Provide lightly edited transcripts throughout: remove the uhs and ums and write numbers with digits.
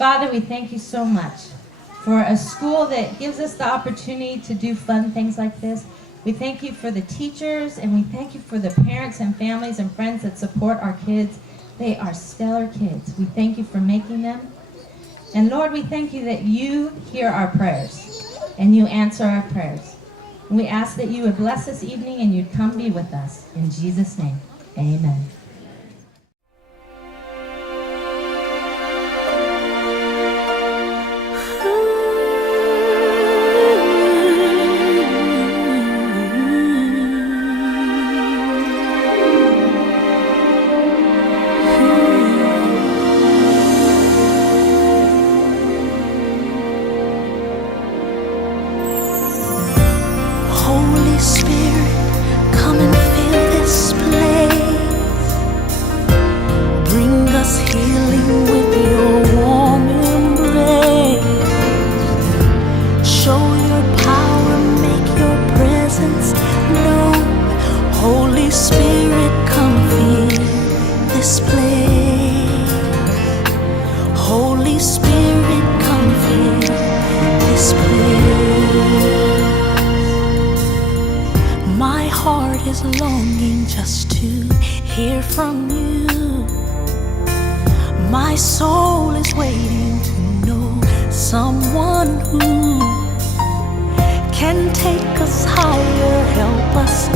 Father, we thank you so much for a school that gives us the opportunity to do fun things like this. We thank you for the teachers, and we thank you for the parents and families and friends that support our kids. They are stellar kids. We thank you for making them. And Lord, we thank you that you hear our prayers and you answer our prayers. And we ask that you would bless this evening and you'd come be with us. In Jesus' name, amen. Holy Spirit, come and fill this place. Bring us healing with your warm embrace. Show your power, make your presence known. Holy Spirit, come fill this place. Holy Spirit, come fill this place. My heart is longing just to hear from you. My soul is waiting to know someone who can take us higher, help us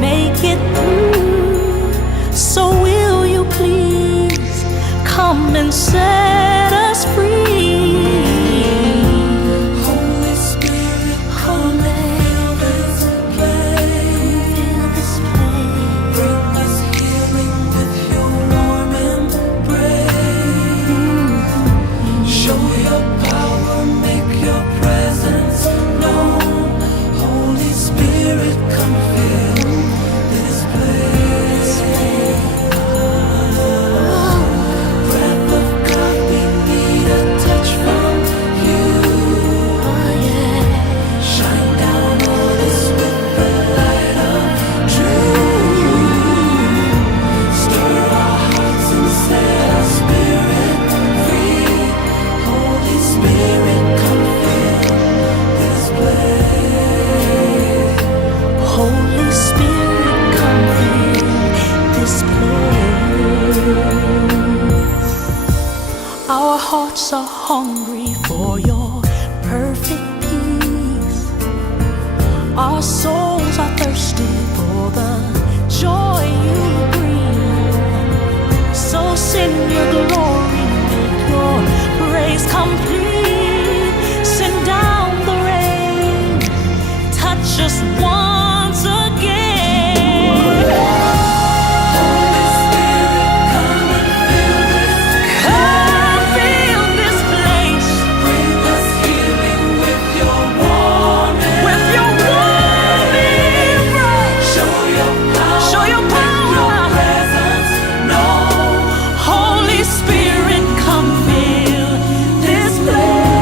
make it through. So will you please come and set us free? Holy Spirit, come and fill this place. Bring us healing with your warm embrace. Show your power, make your presence known. Holy Spirit, come fill this place. Breath of God, we need a touch from you. Shine down on us with the light of truth. Stir our hearts and set our spirit free. Holy Spirit, come fill this place. Holy Spirit, come fill this place. Our hearts are hungry for your perfect peace. Our souls are thirsty for the joy you bring. So send your glory, make your praise complete. Send down the rain, touch us once again. Holy Spirit, come and fill this Come fill this place. Bring us healing with your warm embrace. Show your power, make your presence known. Holy Spirit, come fill this place.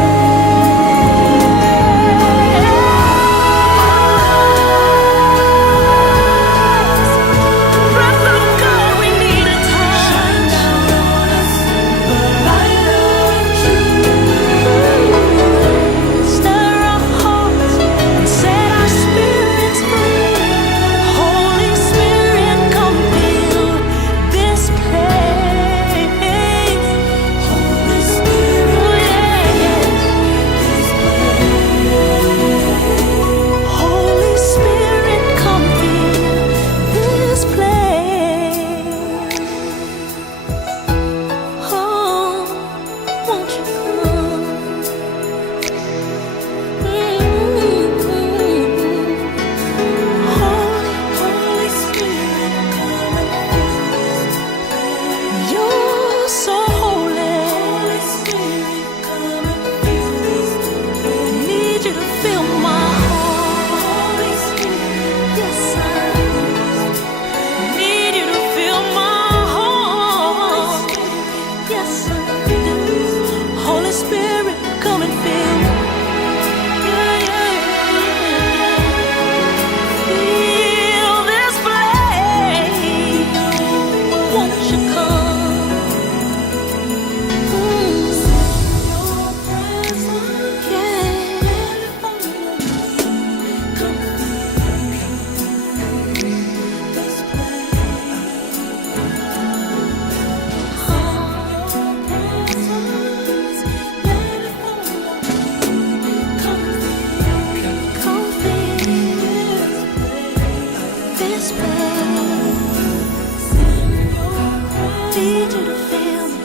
need you to feel me.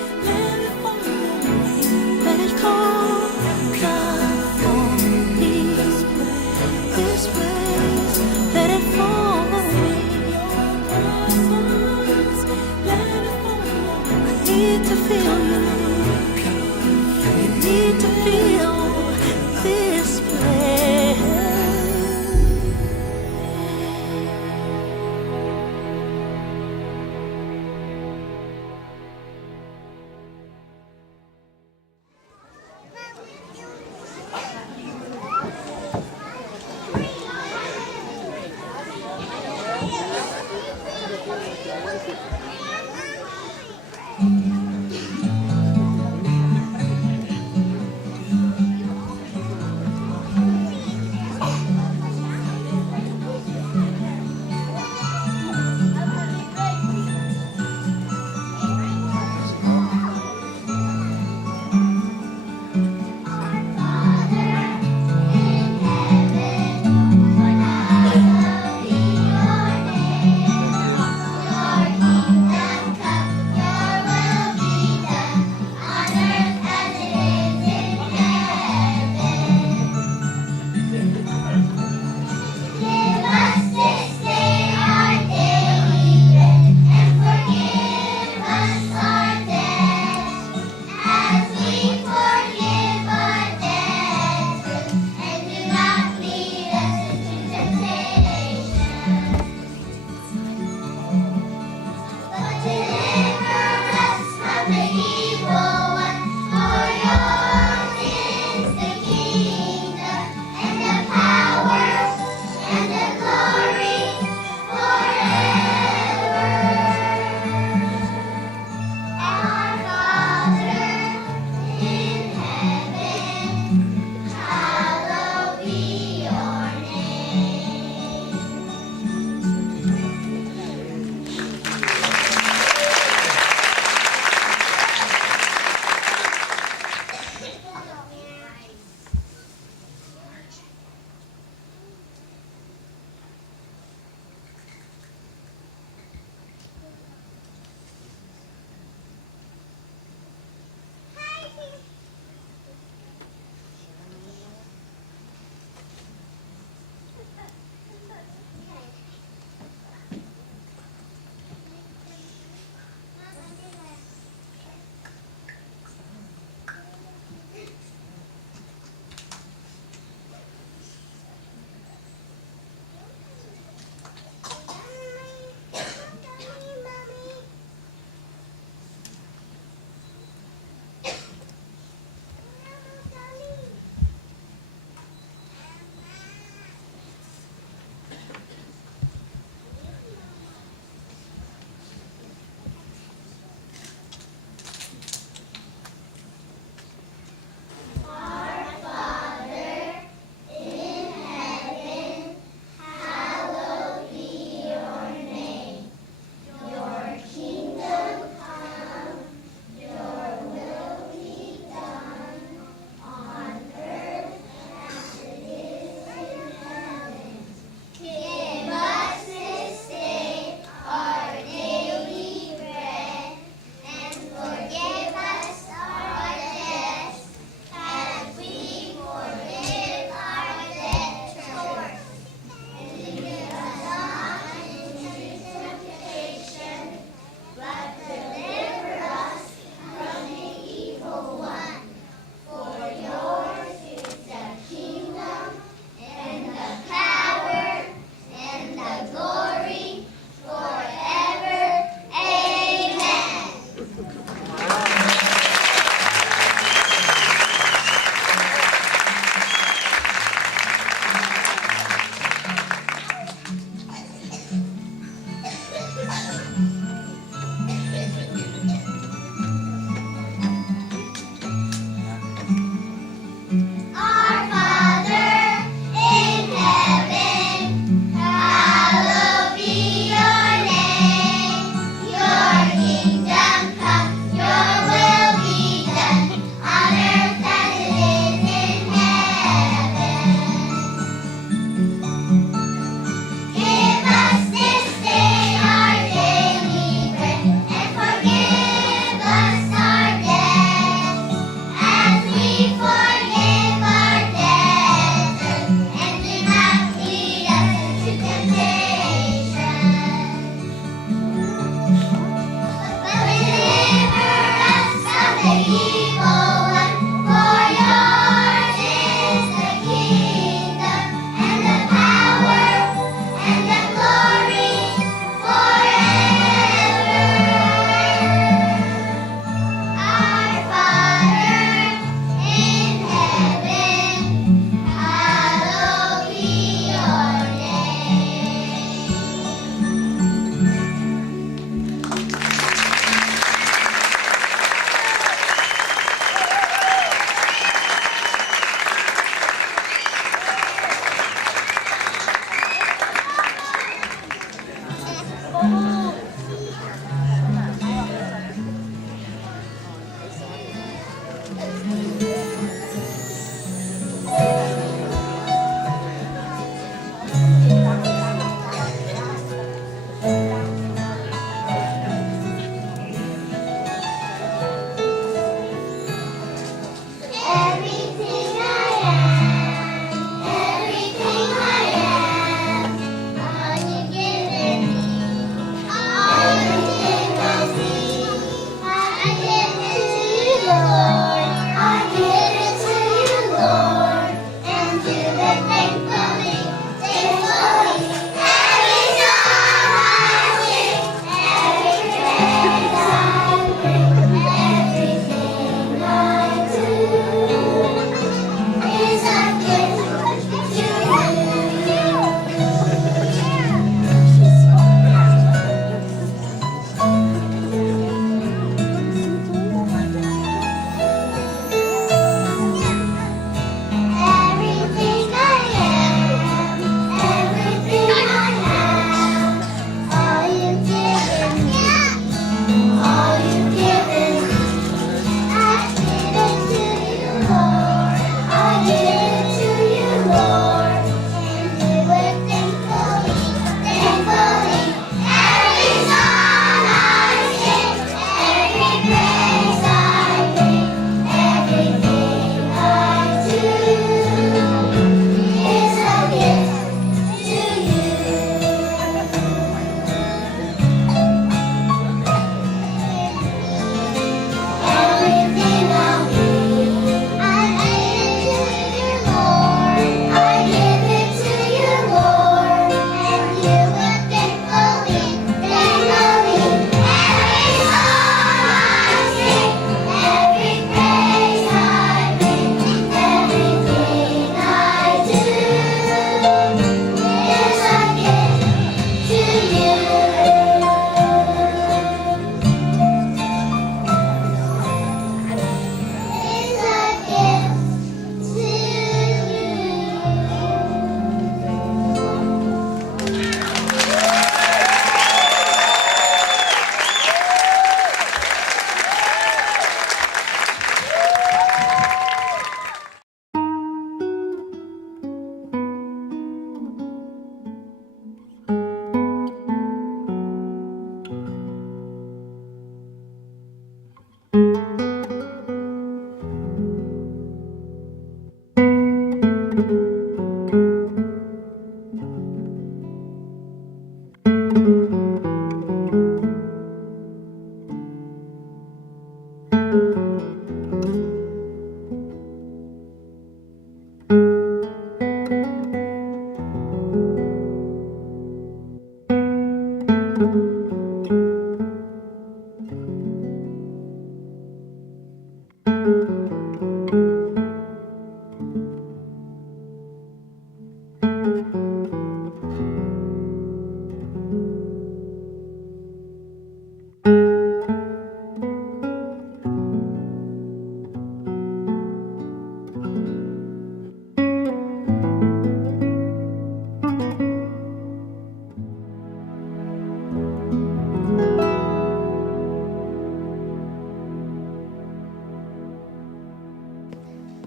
Let it fall down on me. This place, let it fall on me. I need to feel you. You need to feel this place.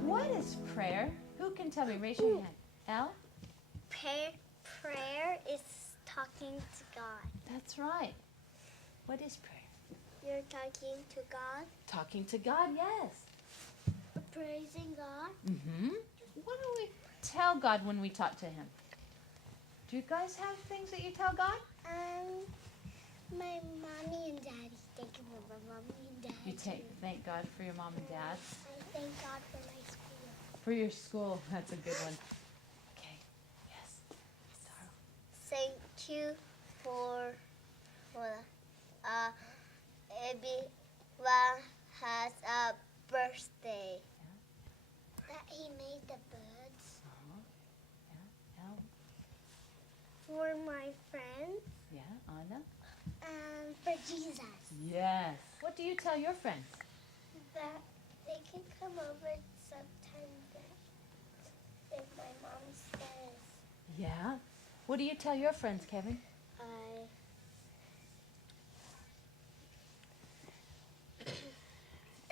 What is prayer? Who can tell me? Raise your hand. Al? Prayer is talking to God. That's right. What is prayer? You're talking to God, Talking to God, yes. praising God. Mm-hmm. What do we tell God when we talk to Him? Do you guys have things that you tell God? My mommy and daddy. Thank you for my mommy and daddy. You thank God for your mom and dad. I thank God for my school. For your school. That's a good one. Okay. Yes. Starla. Thank you for everyone has a birthday. That he made the birds. Yeah. Al? For my friends Yeah. Anna? and for Jesus. Yes. What do you tell your friends? That they can come over sometime if my mom says. Yeah. What do you tell your friends, Kevin?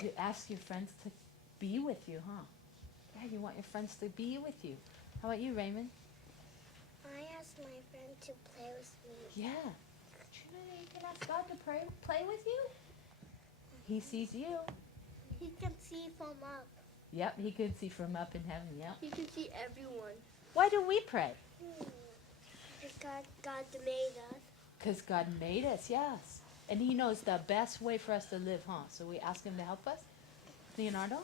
You ask your friends to be with you, huh? Yeah, you want your friends to be with you. How about you, Raymond? I ask my friend to play with me. Yeah. You can ask God to play with you. He sees you. He can see from up. Yep, he could see from up in heaven, yep. He can see everyone. Why do we pray? Because God made us. Because God made us, yes. And he knows the best way for us to live, huh? So we ask him to help us? Leonardo?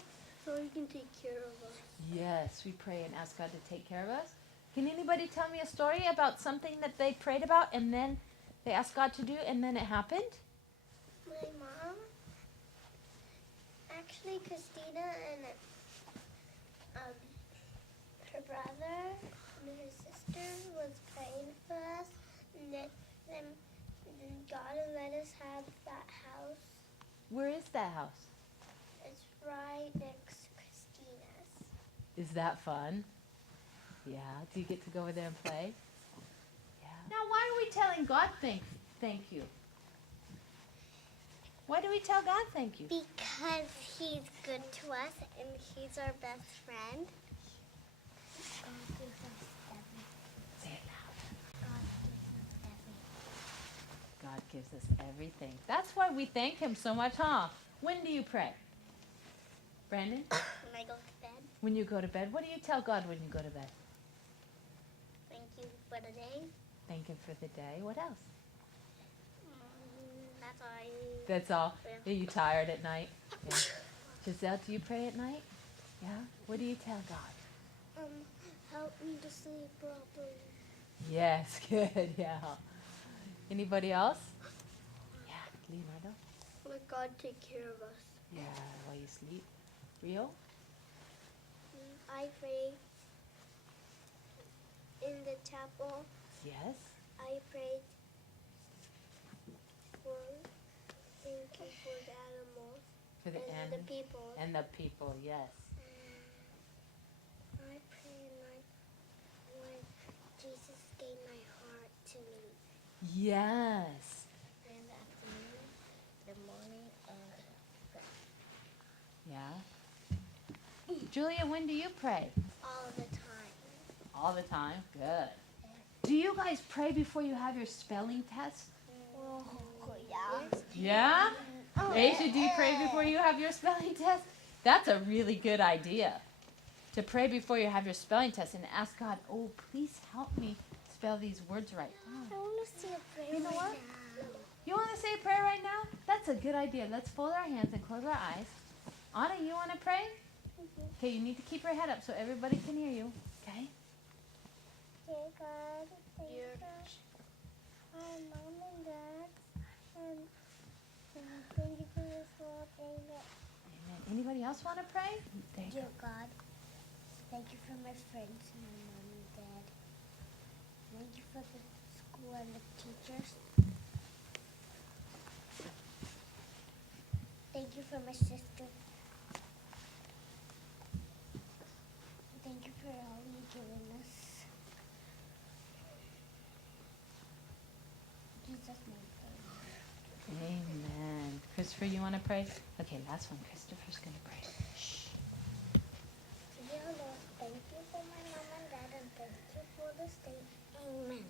So he can take care of us. Yes, we pray and ask God to take care of us. Can anybody tell me a story about something that they prayed about and then they asked God to do and then it happened? My mom, actually Christina and her brother and her sister was praying for us, and then God let us have that house. Where is that house? It's right next to Christina's. Is that fun? Yeah. Do you get to go over there and play? Yeah. Now, why are we telling God thank you? Why do we tell God thank you? Because he's good to us and he's our best friend. God gives us everything. Say it loud. God gives us everything. God gives us everything. That's why we thank him so much, huh? When do you pray? Brandon? When I go to bed, When you go to bed. What do you tell God when you go to bed? thank you for the day. Thank Him for the day. What else? That's all I That's all. Yeah. Are you tired at night? Yeah. Giselle, do you pray at night? Yeah? What do you tell God? Help me to sleep properly. Yes, good, yeah. Anybody else? Yeah, Leonardo? Let God take care of us. Yeah, while you sleep. Rio? I pray in the chapel. Yes. I pray for thank you for the animals For the and animals. the people. And the people, yes. I pray like when Jesus gave my heart to me. Yes. And the afternoon, the morning, Yeah. Julia, when do you pray? all the time. All the time? Good. Do you guys pray before you have your spelling test? Oh, yeah. Yeah? Aisha, do you pray before you have your spelling test? That's a really good idea. To pray before you have your spelling test and ask God, oh, please help me spell these words right. I want to say a prayer. You know what? now. You want to say a prayer right now? That's a good idea. Let's fold our hands and close our eyes. Anna, you want to pray? Okay, you need to keep your head up so everybody can hear you. Okay? Dear God, thank you for my mom and dad, and thank you for this world. Amen. Amen. Anybody else want to pray? There you Dear go. God, thank you for my friends and my mom and dad. Thank you for the school and the teachers. Thank you for my sister. Thank you for all you've given us. Jesus' name. Amen. Christopher, you want to pray? Okay, last one. Christopher's going to pray. Shh. Dear Lord, thank you for my mom and dad, and thank you for this day. Amen.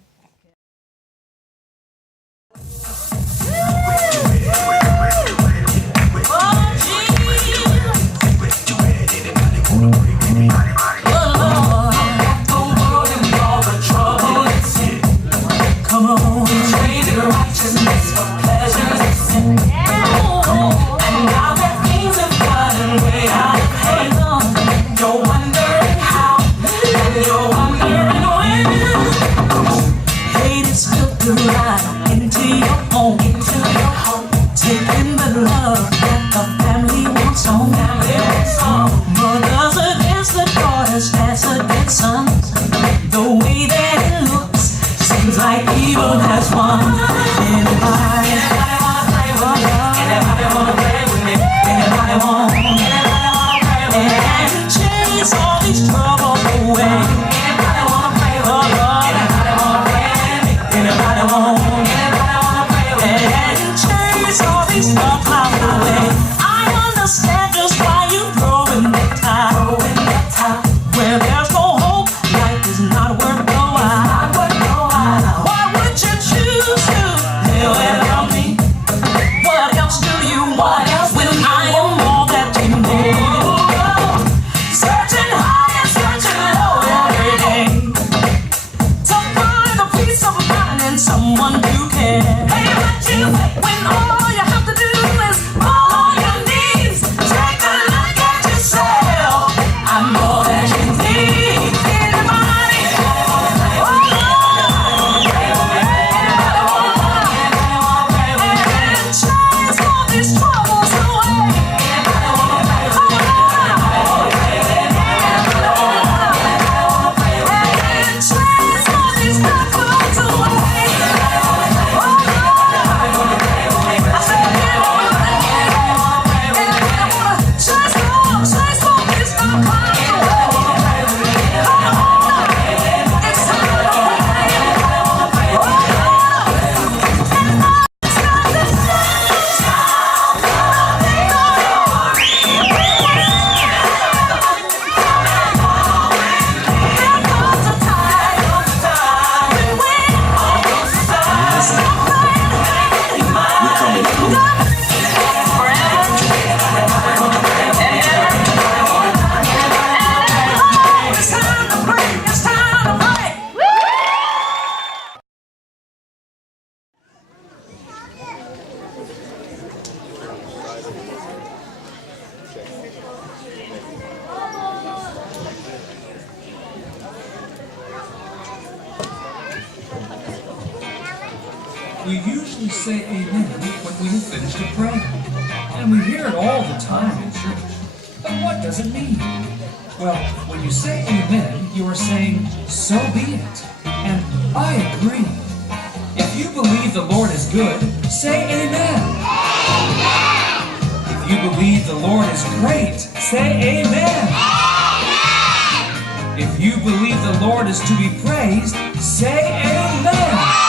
Come on, trade righteousness for pleasures of sin. And now that things have gotten way out of hand, you're wondering how, and you're wondering when. We usually say amen when we have finished a prayer. And we hear it all the time in church. But what does it mean? Well, when you say amen, you are saying, so be it. And I agree. If you believe the Lord is good, say amen. If you believe the Lord is great, say amen. If you believe the Lord is to be praised, say amen.